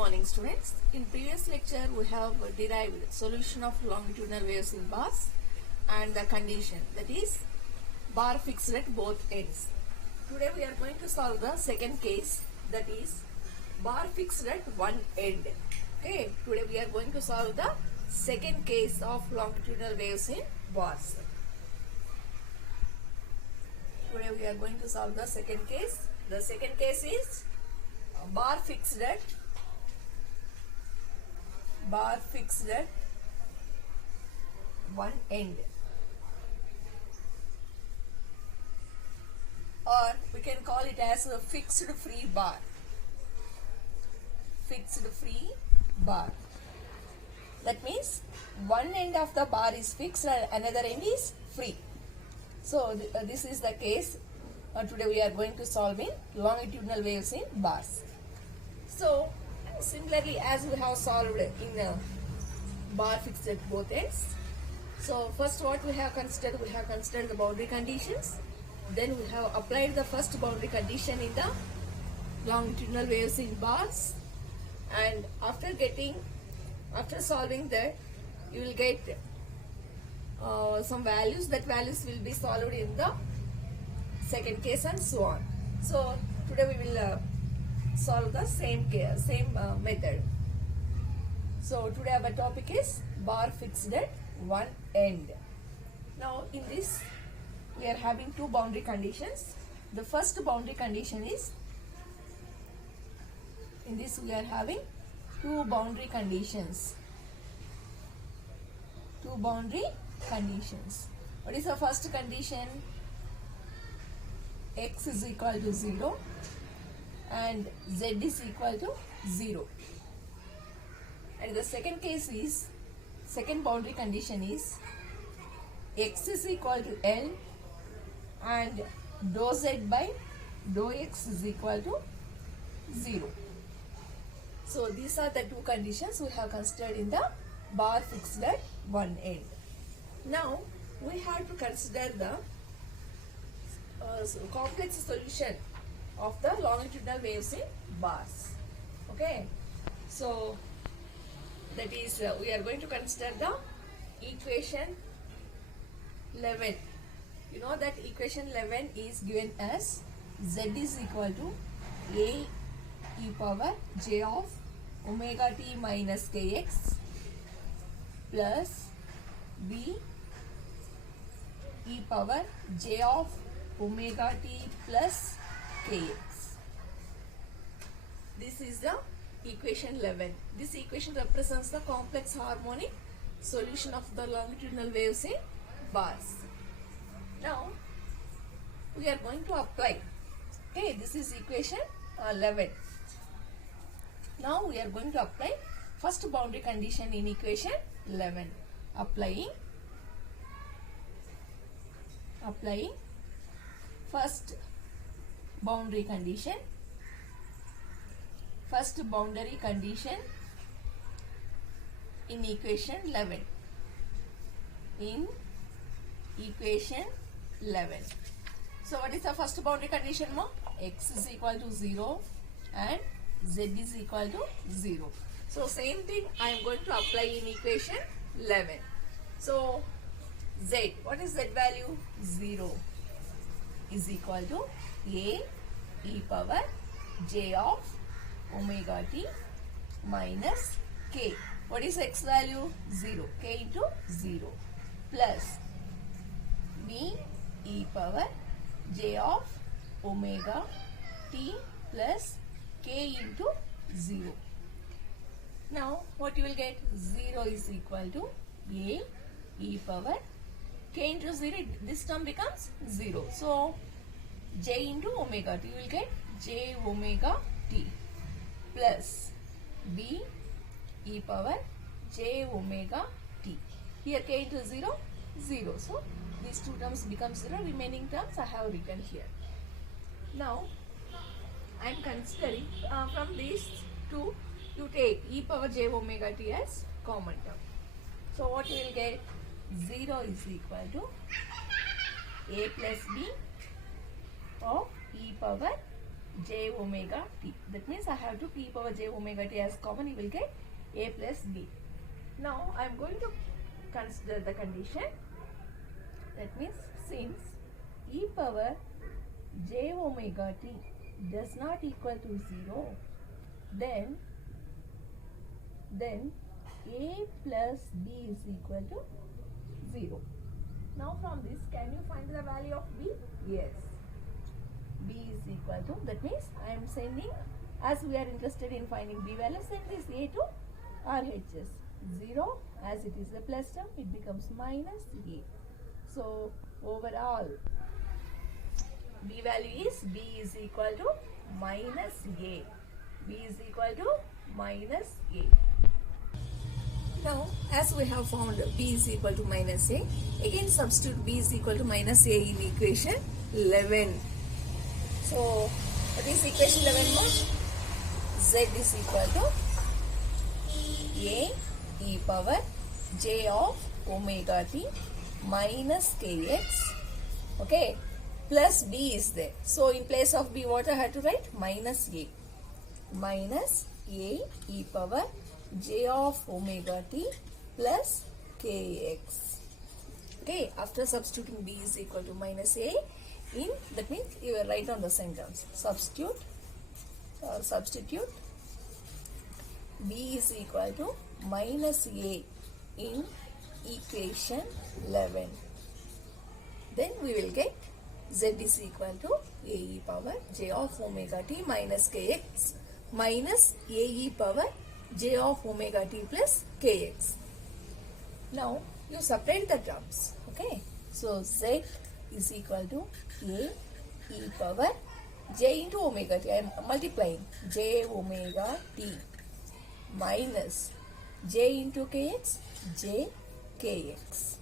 Morning students. In previous lecture we have derived solution of longitudinal waves in bars and the condition, that is bar fixed at both ends. Today we are going to solve the second case, that is bar fixed at one end. Okay, today we are going to solve the second case of longitudinal waves in bars. Today we are going to solve the second case. The second case is bar fixed at one end, or we can call it as a fixed free bar. That means one end of the bar is fixed and another end is free. So this is the case today we are going to solve in longitudinal waves in bars. So similarly, as we have solved in bar fixed at both ends. So first what we have considered the boundary conditions. Then we have applied the first boundary condition in the longitudinal waves in bars. And after solving that, you will get some values. That values will be solved in the second case and so on. So today we will solve the same method. So today our topic is bar fixed at one end. Now in this we are having two boundary conditions. The first boundary condition is, in this we are having two boundary conditions. What is the first condition? X is equal to 0 and Z is equal to 0. And the second boundary condition is X is equal to L and dou Z by dou X is equal to 0. So these are the two conditions we have considered in the bar fixed at one end. Now we have to consider the complex solution of the longitudinal waves in bars. Okay, so that is we are going to consider the equation 11. You know that equation 11 is given as Z is equal to A e power j of omega t minus kx plus B e power j of omega t plus kx. This is the equation 11. This equation represents the complex harmonic solution of the longitudinal waves in bars. Now we are going to apply. Okay, this is equation 11. Now we are going to apply first boundary condition in equation 11. Applying first boundary condition in equation 11. So what is the first boundary condition? X is equal to 0 and Z is equal to 0. So same thing I am going to apply in equation 11. So Z, what is Z value? 0 is equal to A e power j of omega t minus k. What is X value? 0. K into 0 plus B e power j of omega t plus k into 0. Now what you will get? 0 is equal to A e power k into 0. This term becomes 0. So j into omega t, you will get j omega t plus B e power j omega t. Here k into 0, 0. So these two terms become 0. Remaining terms I have written here. Now I am considering from these two, you take e power j omega t as common term. So what you will get? 0 is equal to A plus B of e power j omega t. That means I have to e power j omega t as common. You will get a plus b. Now I am going to consider the condition. That means since e power j omega t does not equal to 0, then a plus b is equal to 0. Now from this, can you find the value of b? Yes. B is equal to, that means I am sending, as we are interested in finding b value, send this a to RHS. 0, as it is a plus term, it becomes minus a. So overall, b value is b is equal to minus a. B is equal to minus a. Now, as we have found b is equal to minus a, again substitute b is equal to minus a in equation 11. So, what is equation 11 more? Z is equal to a e power j of omega t minus kx, okay, plus b is there. So, in place of b, what I had to write? Minus a e power j of omega t plus kx. Okay, after substituting b is equal to minus a in, that means you will write on the sentence. Substitute b is equal to minus a in equation 11. Then we will get z is equal to a e power j of omega t minus kx minus a e power j of omega t plus kx. Now you separate the terms. Okay, so z is equal to a e power j into omega t. I am multiplying j omega t minus j into kx, j kx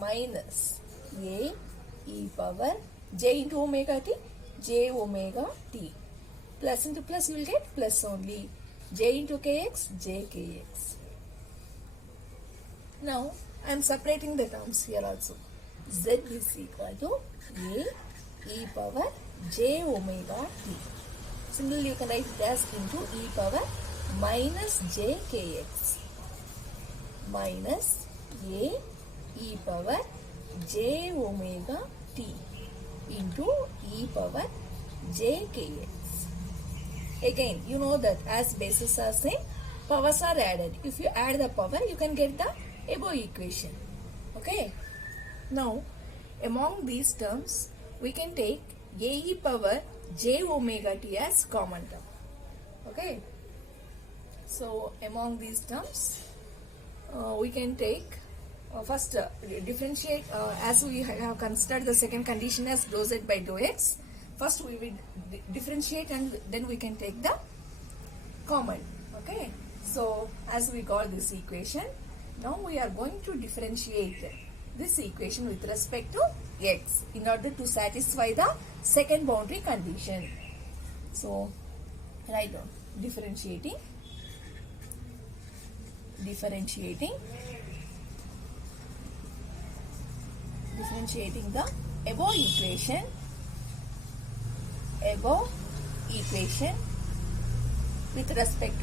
minus a e power j into omega t, j omega t. Plus into plus you will get plus only. J into kx, j kx. Now I am separating the terms here also. Z is equal to a e power j omega t. Similarly, you can write it as into e power minus j kx minus a e power j omega t into e power j kx. Again, you know that as bases are same, powers are added. If you add the power, you can get the above equation. Okay. Now, among these terms, we can take a e power j omega t as common term. Okay. So, among these terms, we can take first differentiate as we have considered the second condition as dou z by dou x. First we will differentiate and then we can take the common. Okay. So as we got this equation, now we are going to differentiate this equation with respect to x in order to satisfy the second boundary condition. So write down differentiating the above equation with respect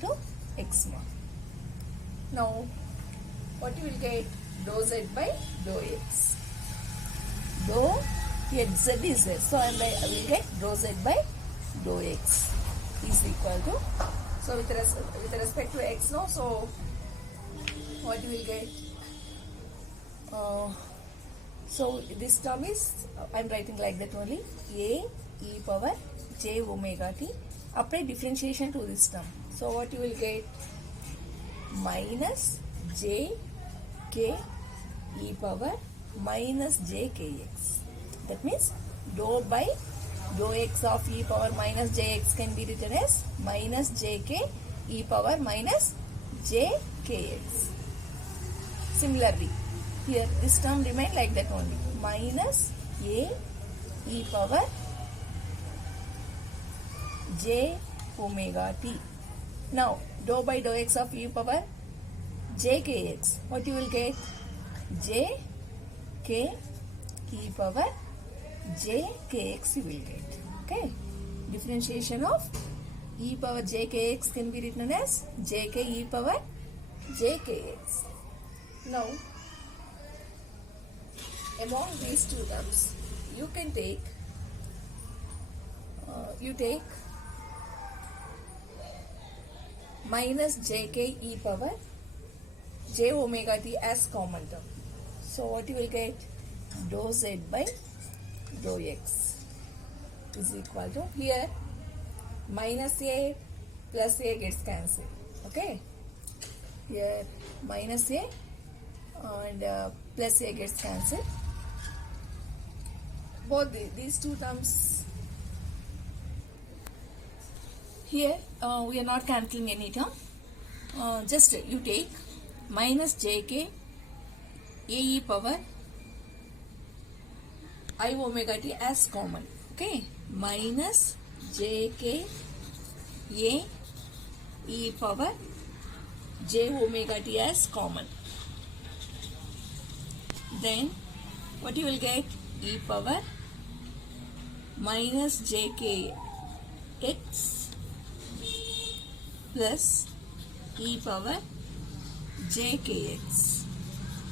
to x. Now, what you will get? Dou z by dou x. Dou here z is there, so I will get dou z by dou x is equal to. So with respect to x, no. So what you will get? So this term is, I am writing like that only, a e power j omega t. Apply differentiation to this term. So what you will get? Minus j k e power minus j kx. That means dou by dou x of e power minus jx can be written as minus jk e power minus j kx. Similarly, here this term remain like that only, minus a e power j omega t. Now dou by dou x of e power j kx, what you will get? J k e power jkx you will get. Okay, differentiation of e power jkx can be written as jk e power jkx. Now, among these two terms, you can take minus jk e power j omega t as common term. So what you will get? Dou z by dou x is equal to, here minus a plus a gets cancelled. Okay, here minus a and plus a gets cancelled. Both these two terms. Here we are not cancelling any term. Just you take minus jk a e power I omega t as common. Okay, minus jk a e power j omega t as common. Then what you will get? E power minus jk x plus e power jkx.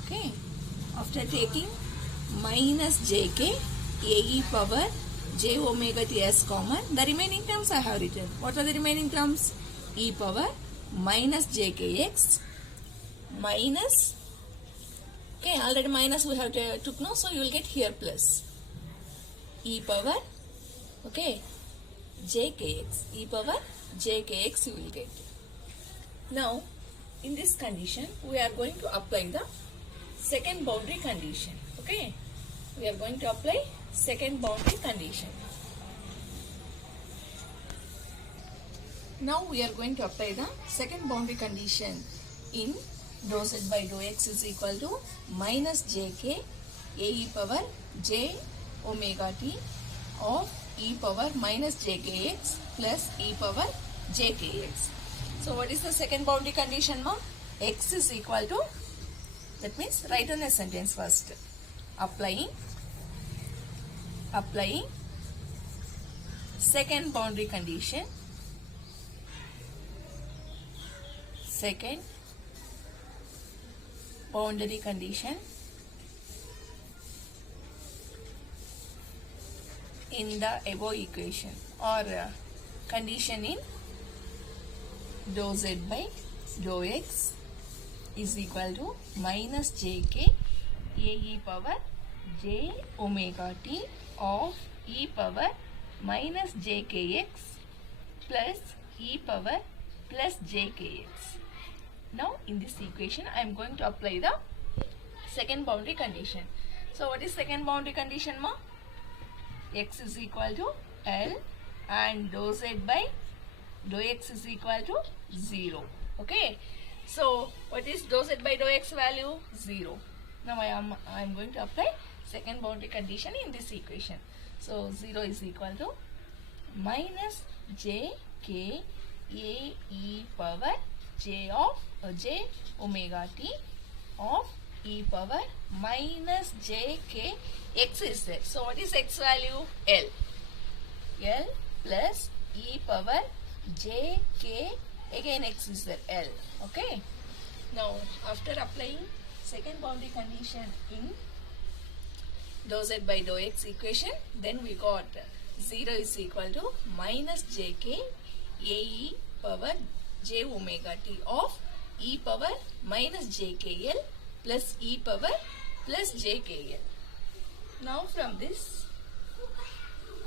Okay, after taking minus jk a e power j omega t as common, the remaining terms I have written. What are the remaining terms? E power minus jkx minus, okay, already minus we have took now, so you will get here plus e power, okay, jkx, e power jkx you will get. Now in this condition we are going to apply the second boundary condition. Okay, we are going to apply second boundary condition. Now we are going to apply the second boundary condition in dou z by dou x is equal to minus jk a e power j omega t of e power minus jkx plus e power jkx. So what is the second boundary condition, ma'am? X is equal to, that means write on a sentence first. Applying second boundary condition, second boundary condition in the above equation, or condition in dou z by dou x is equal to minus jk a e power j omega t of e power minus jkx plus e power plus jkx. Now in this equation I am going to apply the second boundary condition. So what is second boundary condition, ma? X is equal to L and dou z by dou x is equal to 0. Okay, so what is dou z by dou x value? 0. Now I am going to apply second boundary condition in this equation. So 0 is equal to minus j k a e power j omega t of e power minus j k x is there. So what is x value? L plus e power j k, again x is there, L. Okay, now after applying second boundary condition in dou z by dou x equation, then we got 0 is equal to minus jk a e power j omega t of e power minus jkl plus e power plus jkl. Now from this,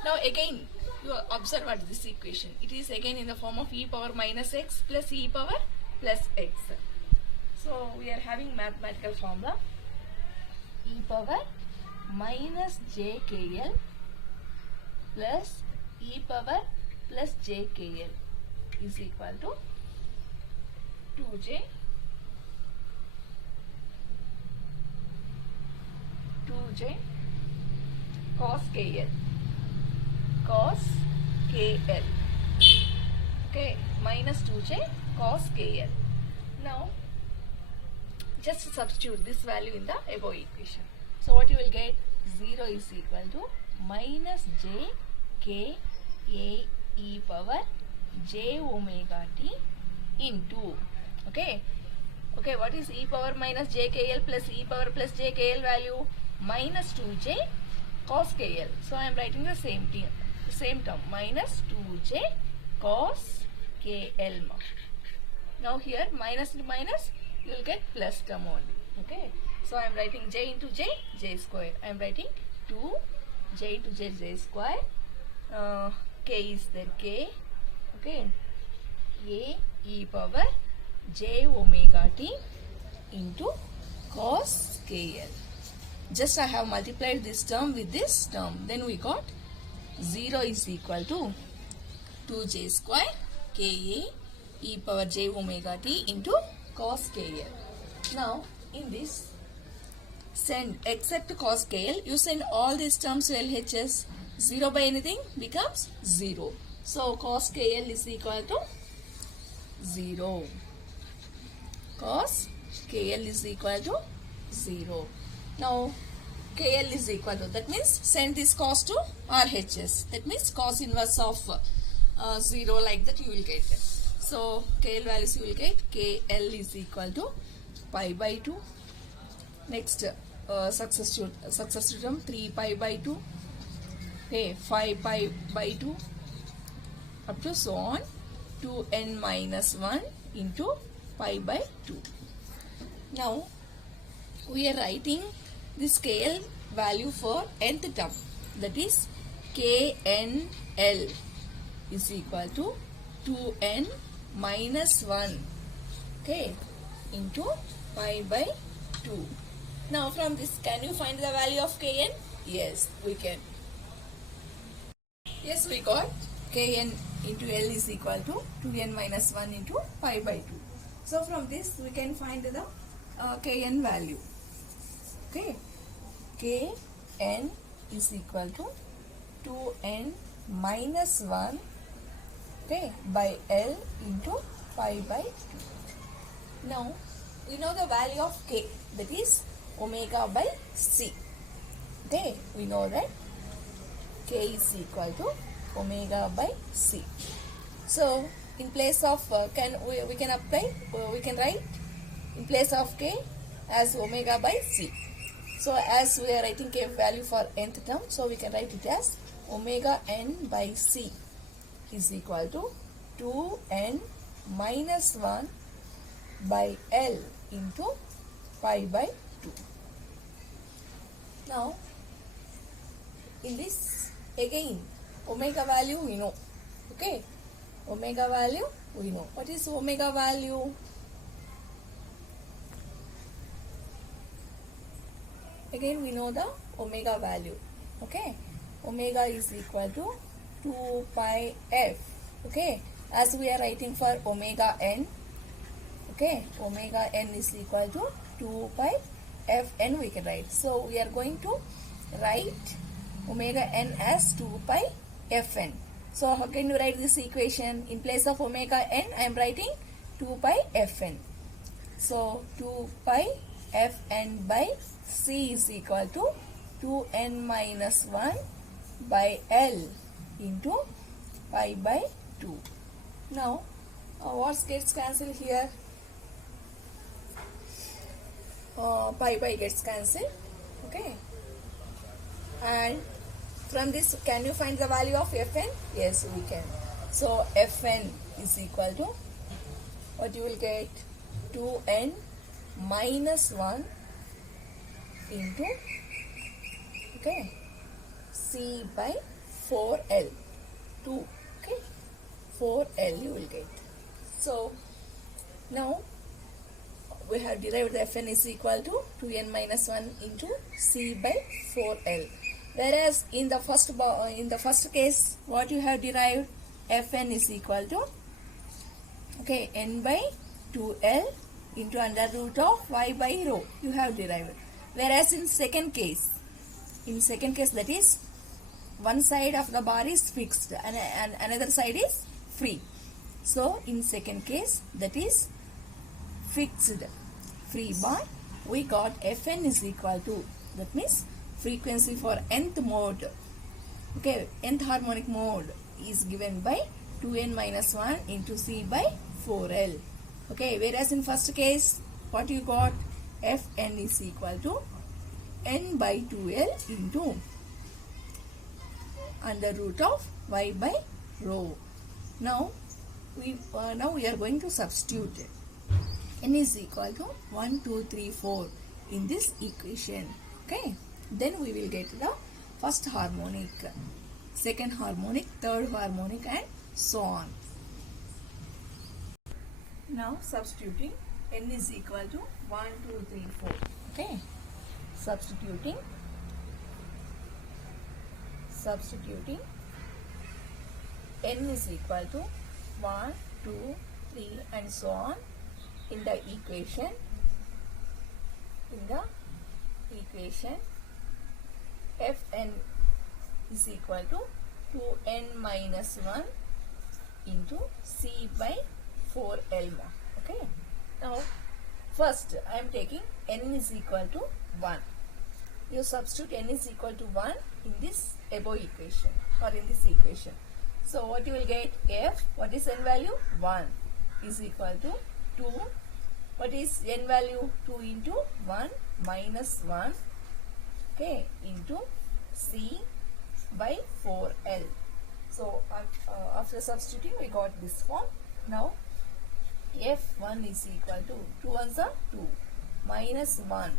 now again you observe what this equation, it is again in the form of e power minus x plus e power plus x. So we are having mathematical formula e power minus jkl plus e power plus jkl is equal to 2j cos kl. Okay, minus 2j cos kl. Now just substitute this value in the above equation. So what you will get? 0 is equal to minus j k a e power j omega t into, okay, what is e power minus j k l plus e power plus j k l value? Minus 2j cos k l. So I am writing the same term, minus 2j cos k l. Now here minus into minus, you will get plus term only. Okay. So I am writing j into j, j square. I am writing 2 j into j, j square. K is there, k. Okay. A e power j omega t into cos k l. Just I have multiplied this term with this term. Then we got 0 is equal to 2j square ka e power j omega t into cos k l. Now in this, send except cos k l, you send all these terms to LHS. 0 by anything becomes 0. So cos k l is equal to 0. Cos k l is equal to 0. Now k l is equal to, that means send this cos to RHS. That means cos inverse of 0, like that you will get. So k l values you will get, k l is equal to pi by 2. Next successive term 3 pi by 2. Okay, 5 pi by 2 up to so on 2n minus 1 into pi by 2. Now we are writing the scale value for nth term, that is KNL is equal to 2n minus 1, okay, into pi by 2. Now from this, can you find the value of Kn? Yes, we can. Yes, we got Kn into L is equal to 2n minus 1 into pi by 2. So from this we can find the Kn value. Okay, Kn is equal to 2n minus 1, okay, by L into pi by 2. Now we know the value of K, that is omega by C. Okay, we know that K is equal to omega by C. So in place of we can apply, we can write in place of K as omega by C. So as we are writing K value for nth term, so we can write it as omega n by C is equal to 2n minus 1 by L into pi by 2. Now in this, again omega value we know. Okay, omega value we know. What is omega value? Again we know the omega value. Okay, omega is equal to 2 pi f. Okay, as we are writing for omega n. Okay, omega n is equal to 2 pi fn we can write. So we are going to write omega n as 2 pi fn. So how can you write this equation? In place of omega n, I am writing 2 pi fn. So 2 pi fn by C is equal to 2n minus 1 by L into pi by 2. Now what gets cancelled here? Pi gets cancelled. Okay, and from this, can you find the value of Fn? Yes, we can. So Fn is equal to, what you will get, 2n minus 1 into, okay, C by 4L. 2, okay, 4L you will get. So now we have derived the Fn is equal to 2n minus 1 into C by 4L. Whereas in the first case, what you have derived, Fn is equal to, okay, n by 2L into under root of y by rho you have derived. Whereas in second case, that is one side of the bar is fixed and another side is free. So in second case, that is fixed free bar, we got Fn is equal to, that means frequency for nth mode Okay, nth harmonic mode is given by 2n minus 1 into C by 4L. Okay, whereas in first case, what you got? Fn is equal to n by 2L into under root of y by rho. Now we are going to substitute it. N is equal to 1, 2, 3, 4 in this equation. Okay, then we will get the first harmonic, second harmonic, third harmonic, and so on. Now substituting, n is equal to 1, 2, 3, 4. Okay, substituting n is equal to 1, 2, 3 and so on in the equation. Fn is equal to 2n minus 1 into C by 4L. Okay, now first I am taking n is equal to 1. You substitute n is equal to 1 in this above equation or in this equation. So what you will get? F, what is n value? 1 is equal to 2. What is n value? 2 into 1 minus 1, okay, into C by 4L. So after substituting we got this form. Now F1 is equal to 2 ones are 2 minus 1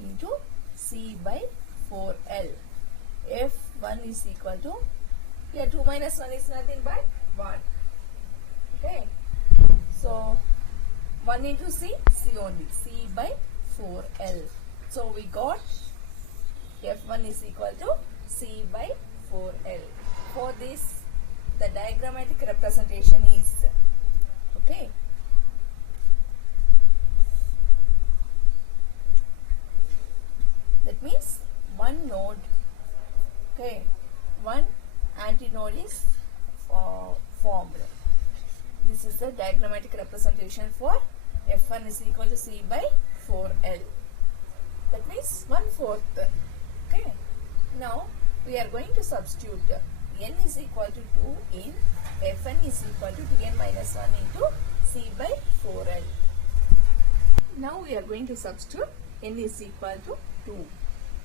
into C by 4L. F1 is equal to, here 2 minus 1 is nothing but 1. Okay, so 1 into C, C only, C by 4L. So we got F1 is equal to C by 4L. For this, the diagrammatic representation is, okay, that means one node, okay, one antinode is formed. This is the diagrammatic representation for F1 is equal to C by 4L. That means 1/4. Okay. Now we are going to substitute n is equal to 2 in Fn is equal to 2n minus 1 into C by 4L. Now we are going to substitute n is equal to 2.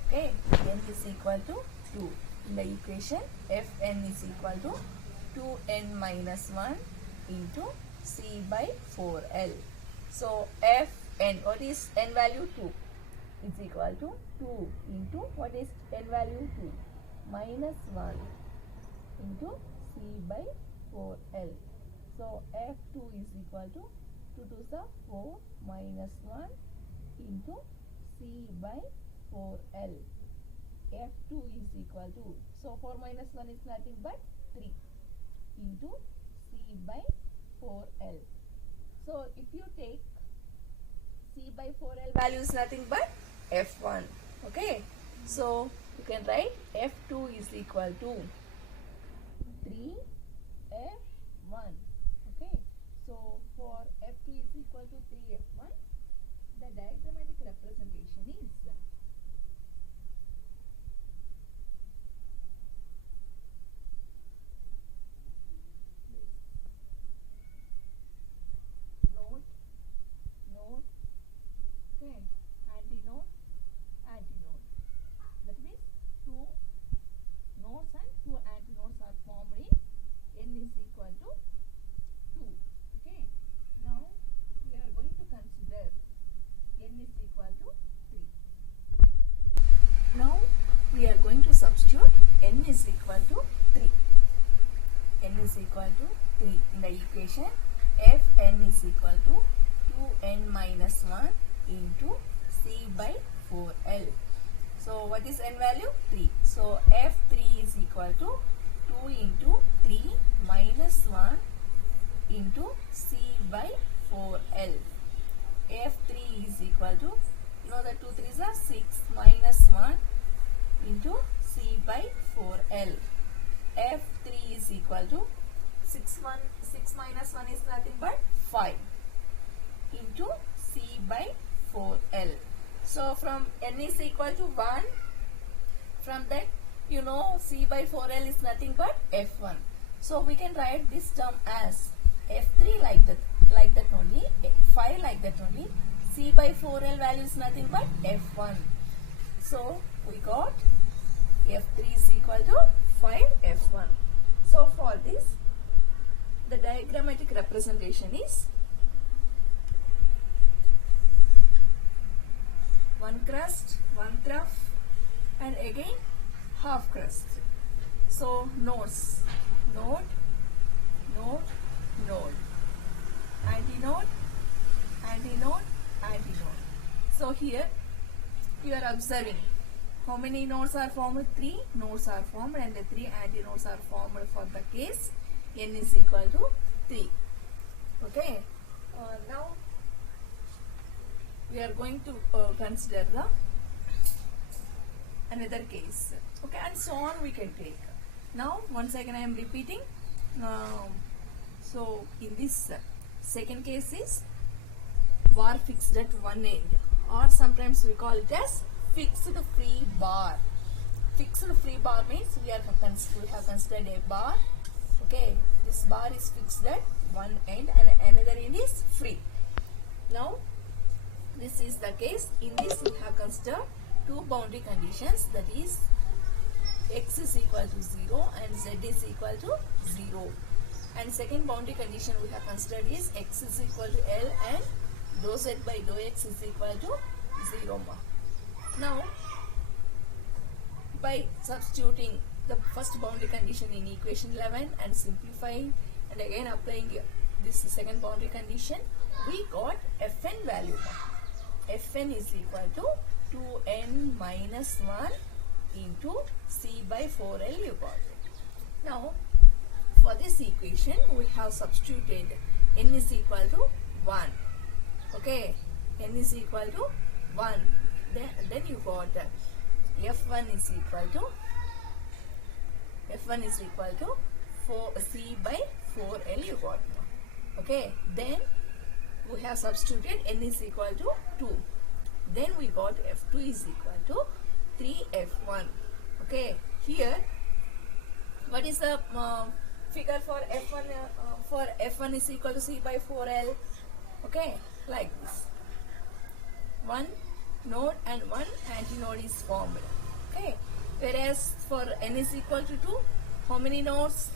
Okay, n is equal to 2 in the equation. Fn is equal to 2n minus 1 into C by 4L. So Fn, what is n value? 2 is equal to 2 into what is n value? 2 minus 1 into C by 4L. So F2 is equal to 2 2s are 4 minus 1 into C by 4L. F2 is equal to, so 4 minus 1 is nothing but 3 into C by 4L. So if you take C by 4L value is nothing but F1. Okay, so you can write F2 is equal to 3 F1. Okay, so for F2 is equal to 3 F1, the diagrammatic representation is node, okay, antinode. That means 2 nodes and 2 antinodes are formed in n is equal to 2. Okay, now we are going to consider n is equal to 3. Now we are going to substitute n is equal to 3. N is equal to 3 in the equation. Fn is equal to 2n minus 1 into C by 4L. So what is n value? 3. So F3 is equal to 2 into 3 minus 1 into C by 4L. F3 is equal to, you know the 2 3s are 6 minus 1 into C by 4L. F3 is equal to 6 minus 1 is nothing but 5 into C by 4L. So from n is equal to 1, from that you know C by 4L is nothing but F1. So we can write this term as F3 like that only, 5 like that only. C by 4L value is nothing but F1. So we got F3 is equal to 5 F1. So for this, the diagrammatic representation is one crust, one trough, and again half crust. So nodes, node, node, node, antinode, antinode, antinode. So here you are observing how many nodes are formed? 3 nodes are formed, and the 3 antinodes are formed for the case n is equal to 3. Okay. Now we are going to consider the another case. Okay, and so on we can take. Now once again I am repeating. So in this second case is bar fixed at one end, or sometimes we call it as fixed free bar. Fixed free bar means we have considered a bar. Okay, this bar is fixed at one end and another end is free. Now this is the case. In this we have considered two boundary conditions, that is x is equal to 0 and z is equal to 0. And second boundary condition we have considered is x is equal to L and dou z by dou x is equal to 0. Now by substituting the first boundary condition in equation 11 and simplifying and again applying this second boundary condition, we got Fn value. Fn is equal to 2n minus 1 into C by 4L you got it. Now for this equation we have substituted n is equal to 1. Okay, n is equal to 1. Then you got F1 is equal to 4 C by 4L you got. Okay, then we have substituted n is equal to 2. Then we got F2 is equal to 3F1. Okay, here what is the figure for F1? For F1 is equal to C by 4L. Okay, like this. One node and one antinode is formed. Okay, whereas for n is equal to 2, how many nodes?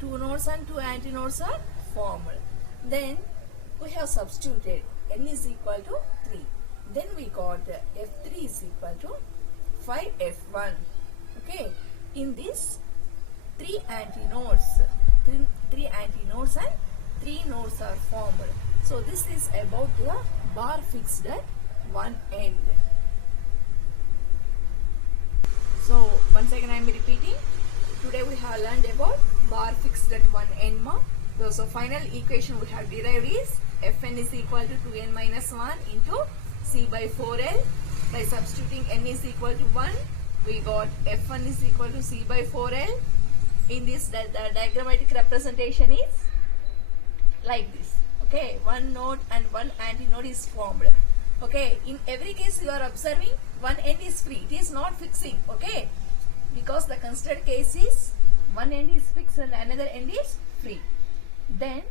2 nodes and 2 antinodes are formed. Then we have substituted n is equal to 3. Then we got F3 is equal to 5F1. Okay, in this 3 antinodes and 3 nodes are formed. So this is about the bar fixed at one end. So once again I am repeating. Today we have learned about bar fixed at one end. So final equation we have derived is Fn is equal to 2n minus 1 into C by 4L. By substituting n is equal to 1, we got F1 is equal to C by 4L. In this, the diagrammatic representation is like this. Okay, one node and one antinode is formed. Okay, in every case you are observing one end is free. It is not fixing. Okay, because the considered case is one end is fixed and another end is free. Then,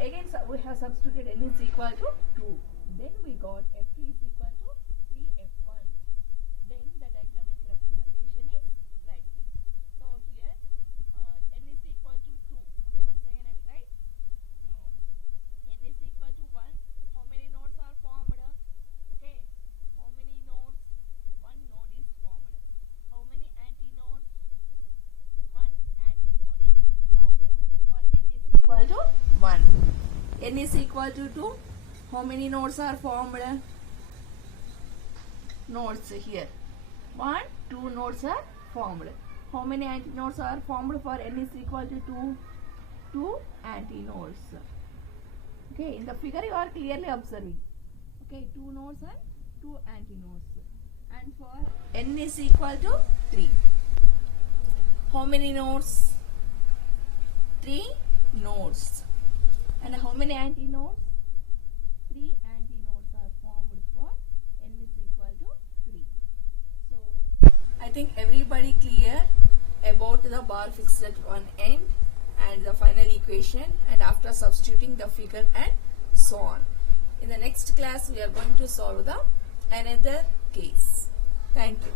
again we have substituted n is equal to 2. Then we got F2 is equal to 3F1. Then the diagrammatic representation is like this. So here n is equal to 2. Okay, once again I will write. N is equal to 1. How many nodes are formed? Okay, how many nodes? One node is formed. How many antinodes? One antinode is formed. For n is equal to 1. N is equal to 2. How many nodes are formed? Nodes here. 1, 2 nodes are formed. How many antinodes are formed for n is equal to 2? 2 antinodes. Okay, in the figure you are clearly observing. Okay, 2 nodes and 2 antinodes. And for n is equal to 3. How many nodes? 3 nodes. And how many antinodes? 3 antinodes are formed for n is equal to 3. So I think everybody clear about the bar fixed at one end and the final equation, and after substituting the figure and so on. In the next class we are going to solve the another case. Thank you.